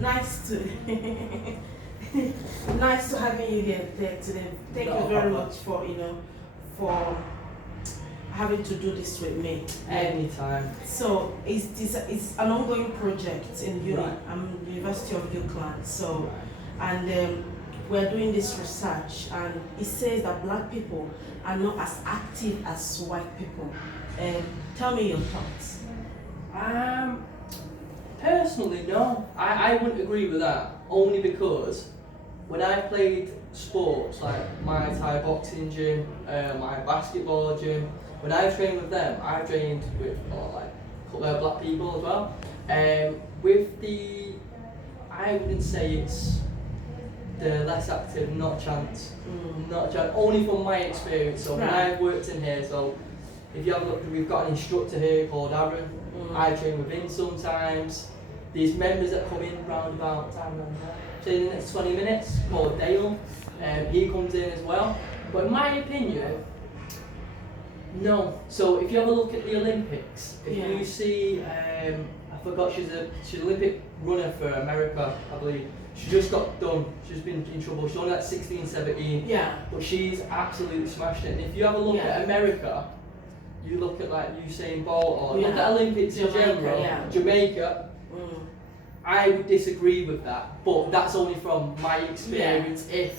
nice to nice to having you there today. Thank No you very problem. much for for having to do this with me. Anytime. So it's an ongoing project in uni. Right. I'm University of Newcastle. So and we're doing this research, and it says that black people are not as active as white people. Tell me your thoughts. Personally, no. I wouldn't agree with that. Only because when I played sports like my Thai boxing gym, my basketball gym, when I trained with them, I trained with like a couple of black people as well. With the, I wouldn't say it's the less active, not a chance. Not a chance. Only from my experience. So when Right. I've worked in here, so if you have a look, we've got an instructor here called Aaron. I train with him sometimes. These members that come in round about time around now, say in the next 20 minutes, called Dale. He comes in as well. But in my opinion, no. So if you have a look at the Olympics, if Yeah. you see, I forgot she's an Olympic runner for America, I believe. She just got done. She's been in trouble. She's only like 16, 17. Yeah. But she's absolutely smashed it. And if you have a look Yeah. at America, you look at like Usain Bolt or look Yeah. at Olympics in Jamaica, general, yeah. Jamaica, Mm. I would disagree with that. But that's only from my experience, if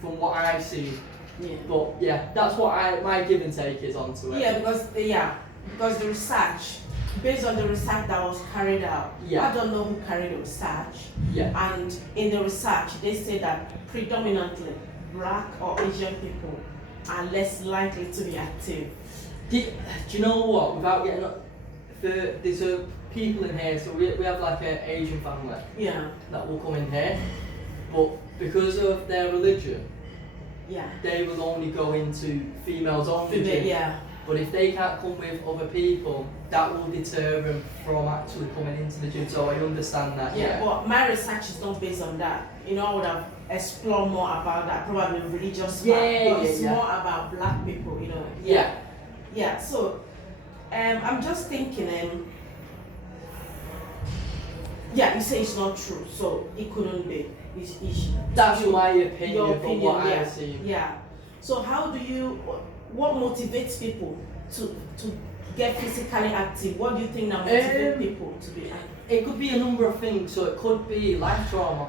from what I've seen. Yeah. But yeah, that's what my give and take is onto it. Yeah, because the research, based on the research that was carried out, Yeah. I don't know who carried the research, Yeah. and in the research they say that predominantly black or Asian people are less likely to be active. Do you know what? Without getting up, there's people in here, so we have like an Asian family Yeah, that will come in here, but because of their religion, yeah. they will only go into females only gym. Yeah, But if they can't come with other people, that will deter them from actually coming into the gym. So I understand that. yeah. But my research is not based on that. You know, I would have explored more about that, probably religious Yeah, fact, but yeah, it's yeah. more about black people. You know. Yeah. Yeah. So, I'm just thinking. Yeah, you say it's not true, so it couldn't be. That's my opinion, Your from opinion, what yeah. I've seen. Yeah. So how do you? What motivates people to get physically active? What do you think that motivates people to be active? It could be a number of things. So it could be life trauma,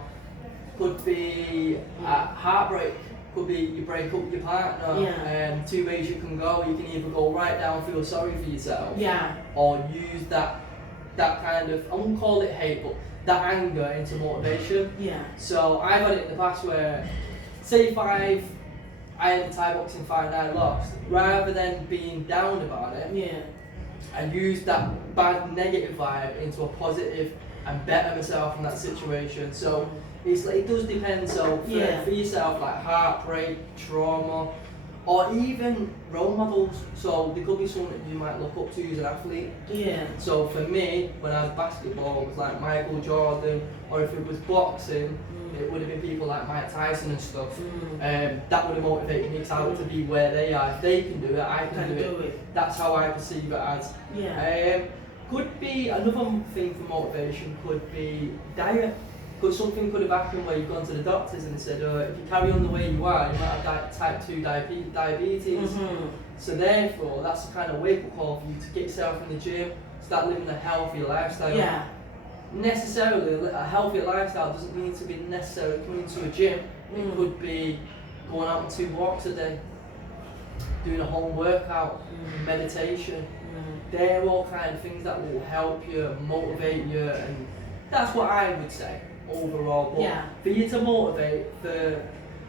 could be heartbreak, could be you break up with your partner. Yeah. Two ways you can go. You can either go right down, feel sorry for yourself, Yeah. or use that kind of, I wouldn't call it hate, but that anger into motivation. Yeah. So I've had it in the past where, say if I had a Thai boxing fight and I lost, rather than being down about it, Yeah. and use that bad negative vibe into a positive and better myself in that situation. So it's like, it does depend. So for yourself, like heartbreak, trauma, or even role models. So there could be someone that you might look up to as an athlete. Yeah. So for me, when I was basketball, it was like Michael Jordan, or if it was boxing, it would have been people like Mike Tyson and stuff. That would have motivated me because I want to be where they are. If they can do it, I can do it. That's how I perceive it as. Yeah. Could be another thing for motivation. Could be diet. Because something could have happened where you've gone to the doctors and said, if you carry on the way you are, you might have type 2 diabetes. So therefore, that's the kind of wake-up call for you to get yourself in the gym, start living a healthier lifestyle. Yeah. Necessarily, a healthier lifestyle doesn't need to be necessarily coming to a gym. It could be going out on 2 walks a day, doing a home workout, meditation. They're all kind of things that will help you, motivate you, and that's what I would say overall. But for you to motivate,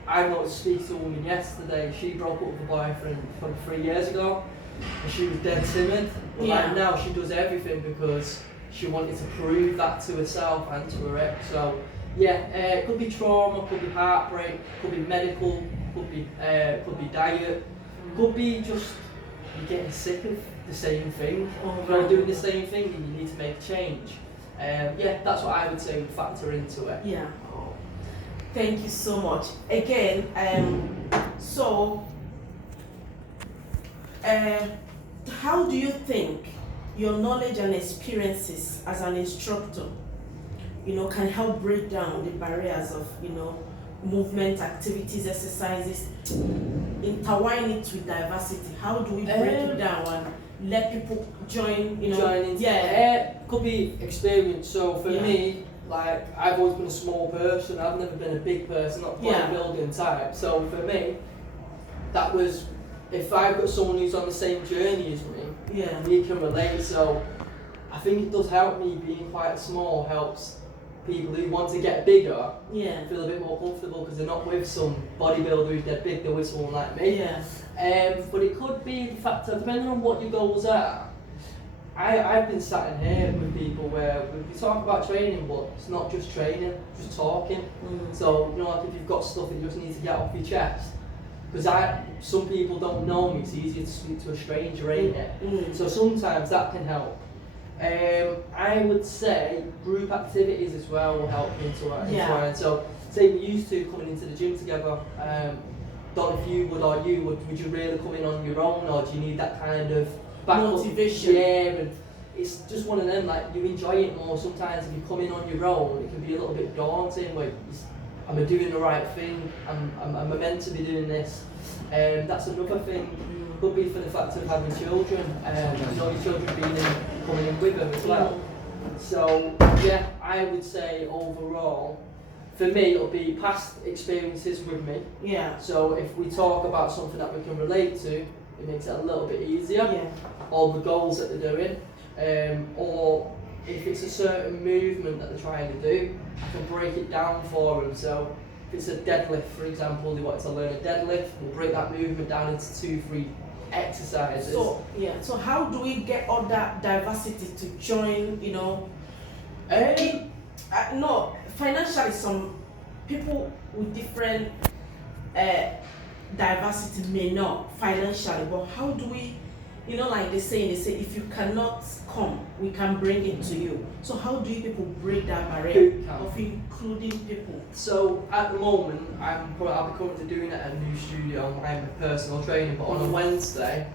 I was speaking to a woman yesterday. She broke up with a boyfriend from 3 years ago, and she was dead timid. But like now, she does everything because she wanted to prove that to herself and to her ex. So it could be trauma, could be heartbreak, could be medical, could be diet, could be just you're getting sick of the same thing. You're doing the same thing and you need to make a change. That's what I would say would factor into it. Yeah. Thank you so much. Again, how do you think your knowledge and experiences as an instructor can help break down the barriers of, movement, activities, exercises, intertwine it with diversity? How do we break it down and let people join, Join into could be experience. So for me, like I've always been a small person. I've never been a big person, not bodybuilding type. So for me, that was, if I've got someone who's on the same journey as me, we can relate. So I think it does help me being quite small, helps people who want to get bigger feel a bit more comfortable because they're not with some bodybuilder who's dead big, they're with someone like me. But it could be the fact that depending on what your goals are, I've been sat in here with people where we talk about training, but it's not just training, just talking. So, like if you've got stuff that you just need to get off your chest, because some people don't know me, it's easier to speak to a stranger, ain't it? So sometimes that can help. I would say group activities as well will help into it. So, say we used to coming into the gym together. Don't know if you would you really come in on your own, or do you need that kind of motivation? And it's just one of them. Like you enjoy it more. Sometimes if you come in on your own, it can be a little bit daunting. Like, am I doing the right thing? Am I meant to be doing this? That's another thing. Could be for the fact of having children, your children coming in with them as well. So yeah, I would say overall, for me it'll be past experiences with me. So if we talk about something that we can relate to, it makes it a little bit easier. All the goals that they're doing, or if it's a certain movement that they're trying to do, I can break it down for them. So if it's a deadlift, for example, they want to learn a deadlift, we'll break that movement down into 2-3 exercises. So how do we get all that diversity to join? No, financially, some people with different diversity may not financially, but how do we, like they say if you cannot come, we can bring it to you. So how do you people break that barrier of including people? So at the moment, I'll be currently doing it at a new studio. I'm a personal trainer, but on a Wednesday,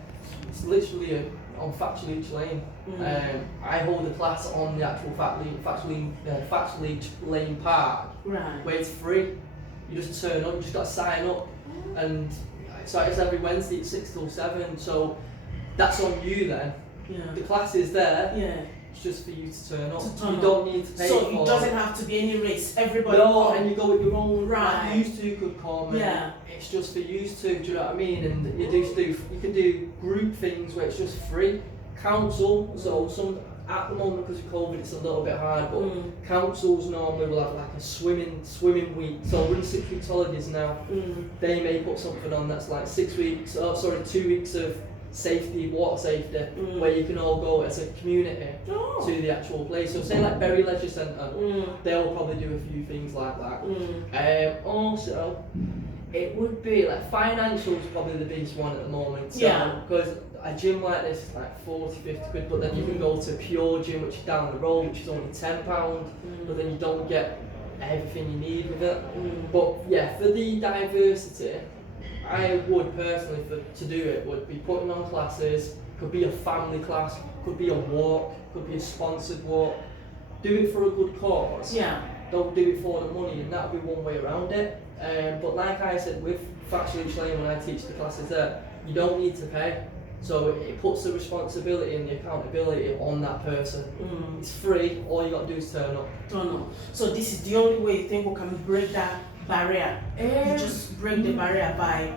it's literally on Fat Leach Lane. I hold a class on the actual Fat Leach Lane Park, where it's free. You just turn up, you just got to sign up, and so it's every Wednesday at 6 till 7. So that's on you then. The class is there. It's just for you to turn up. You don't need to pay for it. So it doesn't have to be any race. Everybody and you go with your own. Like used to could come. It's just for used to. Do you know what I mean? And you can do group things where it's just free. Council. So some at the moment because of COVID, it's a little bit hard. But councils normally will have like a swimming week. So we're in 6 weeks holidays now. They may put something on that's like 2 weeks of water safety, where you can all go as a community to the actual place. So say like Berry Leisure Centre, they'll probably do a few things like that. Also, it would be like financial is probably the biggest one at the moment. So, because a gym like this is like 40-50 quid, but then you can go to Pure Gym, which is down the road, which is only £10, but then you don't get everything you need with it. But yeah, for the diversity, I would personally, to do it, would be putting on classes. Could be a family class, could be a walk, could be a sponsored walk. Do it for a good cause. Don't do it for the money, and that would be one way around it. But like I said, with Fat Leach Lane, when I teach the classes there, you don't need to pay. So it puts the responsibility and the accountability on that person. It's free, all you got to do is turn up. So this is the only way you think we can break that barrier? You just break the barrier by,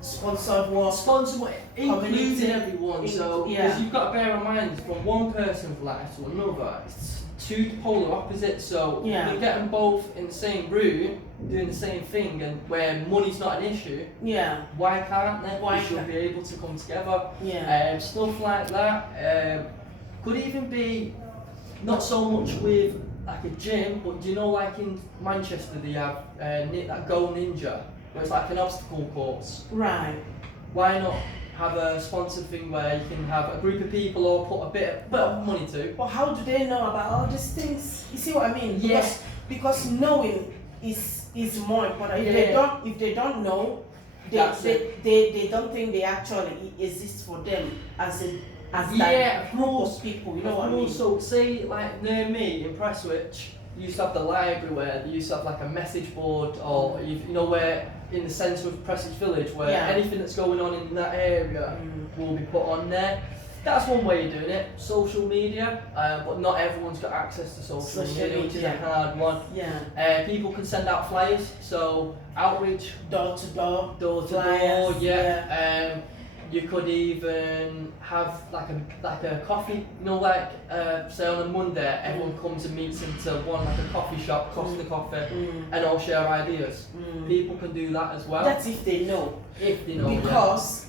sponsored work. Including everyone. So because you've got to bear in mind, from one person's life to another, it's two polar opposites. So you can get them both in the same room, doing the same thing, and where money's not an issue. Why can't they? They should be able to come together. Stuff like that. Could even be not so much with like a gym, but do you know, like in Manchester they have that Go Ninja, where it's like an obstacle course. Why not have a sponsored thing where you can have a group of people or put a bit of money to? But how do they know about all these things? You see what I mean? Yes. Because knowing is more important. If they don't know, they don't think they actually exist for them as that group of people. You know what I mean? So say like near me in Prestwich, you used to have the library where they used to have like a message board, or you know where in the centre of Prestige Village where Yeah. anything that's going on in that area will be put on there. That's one way of doing it. Social media, but not everyone's got access to social media, which is a hard one. Yeah. People can send out flyers, so outreach, Door to door. door to door. Flyers, Yeah. You could even have like a coffee. You know, like say on a Monday, everyone comes and meets into like a coffee shop, costs the coffee, and all share ideas. People can do that as well. That's if they know. If they know. Because,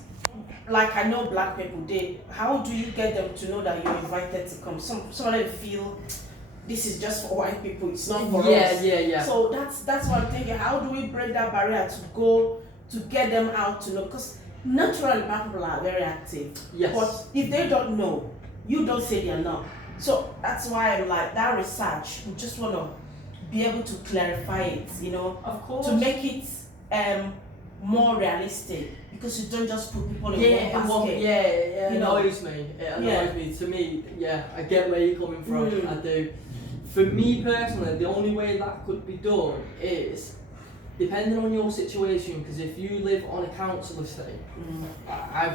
like I know black people, how do you get them to know that you're invited to come? Some of them feel this is just for white people, it's not for us. Yeah. So that's what I'm thinking. How do we break that barrier to get them out to know? Because naturally black people are very active. Yes. But if they don't know, you don't say they're not. So that's why I'm like, that research, we just want to be able to clarify it, you know, Of course. to make it more realistic, because you don't just put people in one basket. It You know? annoys me. It annoys me. To me, I get where you're coming from. I do. For me personally, the only way that could be done is depending on your situation. Because if you live on a council estate, I've